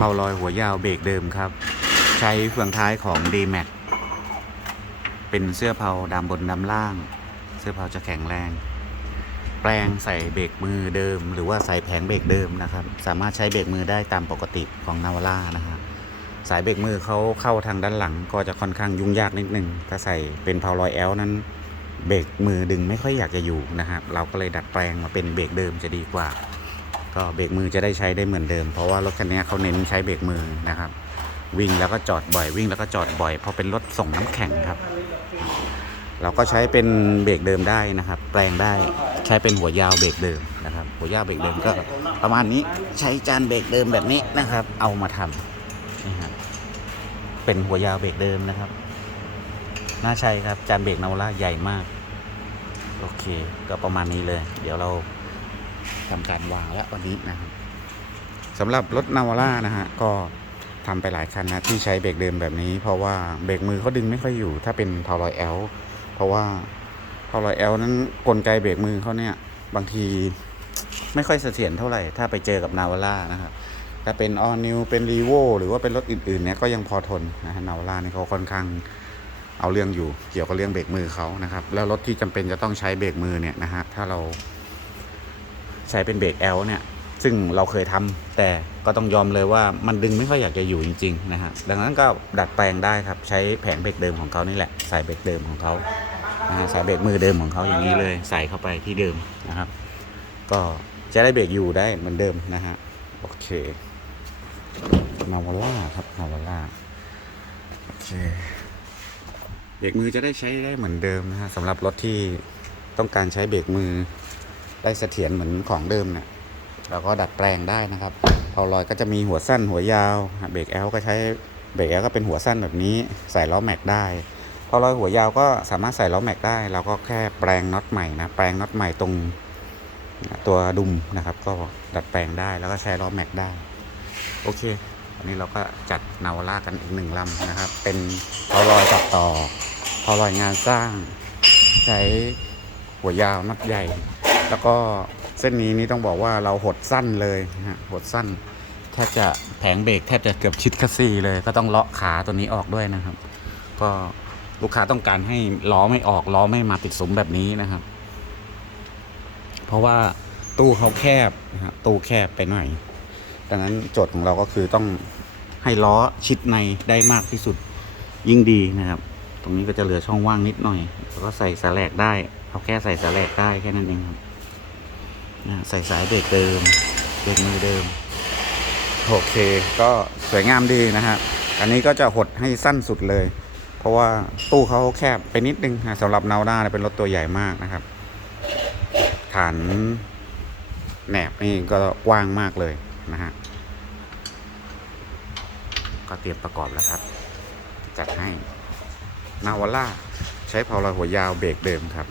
ผาลอยหัวยาวเบรกเดิมครับ ใช้เฟืองท้ายของ d m a x เป็นเสื้อเผาดำบนดำล่าง เสื้อเผาจะแข็งแรง แปลงใส่เบรกมือเดิม หรือว่าใส่แผงเบรกเดิมนะครับ สามารถใช้เบรกมือได้ตามปกติของนาวาร่านะครับสายเบรกมือเขาเข้าทางด้านหลังก็จะค่อนข้างยุ่งยากนิดนึงถ้าใส่เป็นเพาลอยแอลนั้นเบรกมือดึงไม่ค่อยอยากจะอยู่นะครับ เราก็เลยดัดแปลงมาเป็นเบรกเดิมจะดีกว่า ก็เบรกมือจะได้ใช้ได้เหมือนเดิม เพราะว่ารถคันนี้เขาเน้นใช้เบรกมือนะครับ วิ่งแล้วก็จอดบ่อยวิ่งแล้วก็จอดบ่อยเพราะเป็นรถส่งน้ำแข็งครับ เราก็ใช้เป็นเบรกเดิมได้นะครับ แปลงได้ใช้เป็นหัวยาวเบรกเดิมนะครับ หัวยาวเบรกเดิมก็ประมาณนี้ใช้จานเบรกเดิมแบบนี้นะครับ เอามาทำนี่ครับเป็นหัวยาวเบรกเดิมนะครับน่าใช่ครับจานเบรกนาวาร่าใหญ่มาก โอเค ก็ประมาณนี้เลย เดี๋ยวเรา ทำการวางแล้ววันนี้นะครับสำหรับรถนาวาร่านะฮะก็ทำไปหลายคันนะที่ใช้เบรกเดิมแบบนี้ เพราะว่าเบรกมือเขาดึงไม่ค่อยอยู่ ถ้าเป็นพาวลอยแอลเพราะว่าพาวลอยแอลนั้นกลไกเบรกมือเขาเนี่ยบางทีไม่ค่อยเสถียรเท่าไหร่ ถ้าไปเจอกับนาวาร่านะครับถ้าเป็นออนิวเป็นรีโวหรือว่าเป็นรถอื่นๆเนี่ยก็ยังพอทนนะฮะนาวาร่านี่เขาค่อนข้างเอาเรื่องอยู่เกี่ยวกับเรื่องเบรกมือเขานะครับแล้วรถที่จำเป็นจะต้องใช้เบรกมือเนี่ยนะฮะถ้าเรา ใช้เป็นเบรก L เนี่ยซึ่งเราเคยทำแต่ก็ต้องยอมเลยว่ามันดึงไม่ค่อยอยากจะอยู่จริงๆนะฮะดังนั้นก็ดัดแปลงได้ครับใช้แผงเบรกเดิมของเขานี่แหละใส่เบรกเดิมของเขานะฮะใส่เบรกมือเดิมของเขาอย่างนี้เลยใส่เข้าไปที่เดิมนะครับ ก็จะได้เบรกอยู่ได้เหมือนเดิมนะฮะโอเคนาวาร่าครับนาวาร่าโอเคเบรกมือจะได้ใช้ได้เหมือนเดิมนะฮะสำหรับรถที่ต้องการใช้เบรกมือ ได้เสถียรเหมือนของเดิมเนี่ยเราก็ดัดแปลงได้นะครับพอลอยก็จะมีหัวสั้นหัวยาวเบรกแอลก็ใช้เบรกแอลก็เป็นหัวสั้นแบบนี้ใส่ล้อแม็กได้พอลอยหัวยาวก็สามารถใส่ล้อแม็กได้เราก็แค่แปลงน็อตใหม่นะแปลงน็อตใหม่ตรงตัวดุมนะครับ ก็ดัดแปลงได้แล้วก็ใช้ล้อแม็กได้ โอเควันนี้เราก็จัดนาวาร่ากันอีกหนึ่งลำนะครับ เป็นพอลอยตัดต่อพอลอยงานสร้าง ใช้หัวยาวนัดใหญ่ แล้วก็เส้นนี้นี่ต้องบอกว่าเราหดสั้นเลยฮะหดสั้นแทบจะแผงเบรกแทบจะเกือบชิดคัสซีเลย ก็ต้องเลาะขาตัวนี้ออกด้วยนะครับ ก็ลูกค้าต้องการให้ล้อไม่ออกล้อไม่มาติดสมแบบนี้นะครับ เพราะว่าตู้เขาแคบนะฮะตู้แคบไปหน่อยดังนั้นโจทย์ของเราก็คือต้องให้ล้อชิดในได้มากที่สุดยิ่งดีนะครับ ตรงนี้ก็จะเหลือช่องว่างนิดหน่อย แล้วก็ใส่สแลกได้เอาแค่ใส่สแลกได้แค่นั้นเองครับ นะใส่สายเบรกเดิมเบรกมือเดิมโอเคก็สวยงามดีนะครับ อันนี้ก็จะหดให้สั้นสุดเลย เพราะว่าตู้เขาแคบไปนิดนึงนะสำหรับนาวด้าเนี่ยเป็นรถตัวใหญ่มากนะครับ ฐานแหนบนี่ก็กว้างมากเลยนะฮะก็เตรียมประกอบแล้วครับ จัดให้นาวาร่าใช้เพาลอยหัวยาวเบรกเดิมครับ